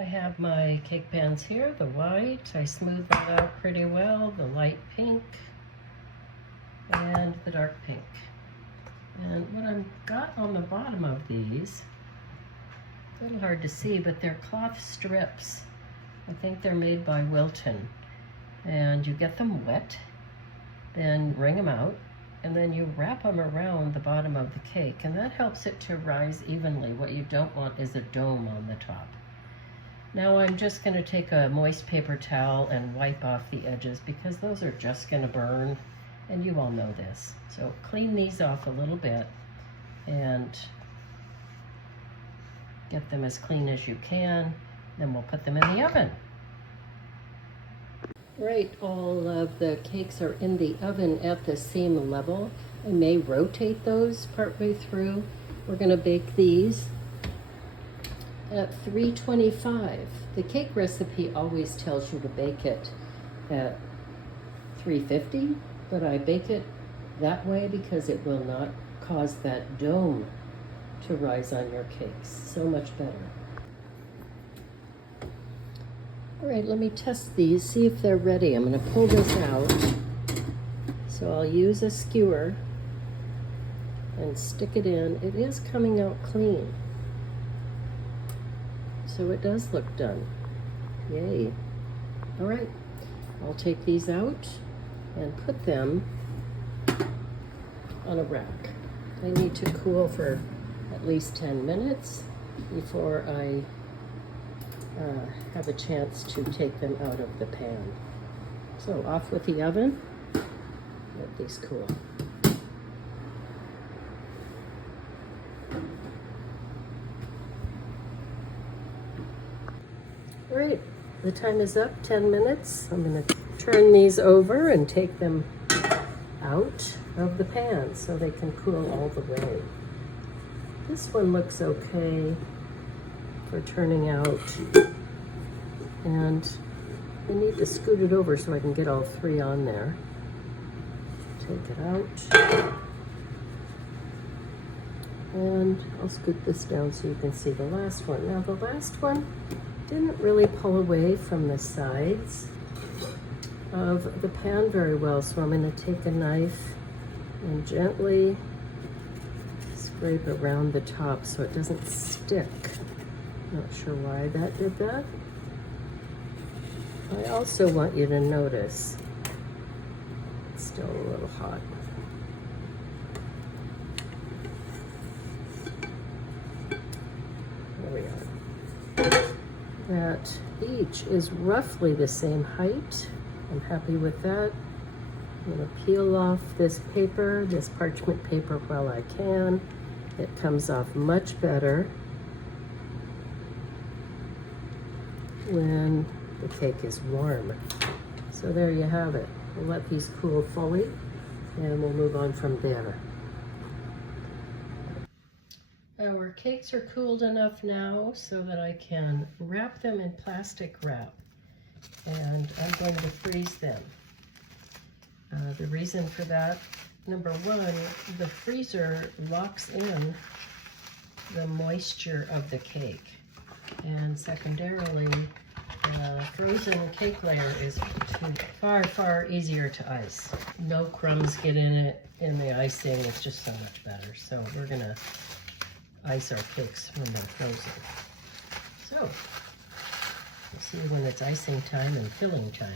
I have my cake pans here, the white. I smoothed that out pretty well, the light pink and the dark pink. And what I've got on the bottom of these, a little hard to see, but they're cloth strips. I think they're made by Wilton. And you get them wet, then wring them out, and then you wrap them around the bottom of the cake, and that helps it to rise evenly. What you don't want is a dome on the top. Now I'm just going to take a moist paper towel and wipe off the edges because those are just going to burn, and you all know this. So clean these off a little bit and get them as clean as you can. Then we'll put them in the oven. Right, all of the cakes are in the oven at the same level. I may rotate those partway through. We're going to bake these at 325. The cake recipe always tells you to bake it at 350, but I bake it that way because it will not cause that dome to rise on your cakes. So much better. All right, let me test these, see if they're ready. I'm going to pull this out. So I'll use a skewer and stick it in. It is coming out clean. So it does look done. Yay. All right, I'll take these out and put them on a rack. They need to cool for at least 10 minutes before I have a chance to take them out of the pan. So off with the oven, let these cool. All right, the time is up, 10 minutes. I'm going to turn these over and take them out of the pan so they can cool all the way. This one looks okay for turning out, and I need to scoot it over so I can get all three on there. Take it out, and I'll scoot this down so you can see the last one. Now the last one didn't really pull away from the sides of the pan very well, so I'm going to take a knife and gently scrape around the top so it doesn't stick. Not sure why that did that. I also want you to notice it's still a little hot. There we are. That each is roughly the same height. I'm happy with that. I'm going to peel off this paper, this parchment paper, while I can. It comes off much better when the cake is warm. So there you have it. We'll let these cool fully and we'll move on from there. Our cakes are cooled enough now so that I can wrap them in plastic wrap, and I'm going to freeze them. The reason for that, number one, the freezer locks in the moisture of the cake, and secondarily, frozen cake layer is far easier to ice. No crumbs get in it in the icing. It's just so much better. So we're gonna ice our cakes when they're frozen. So we'll see you when it's icing time and filling time.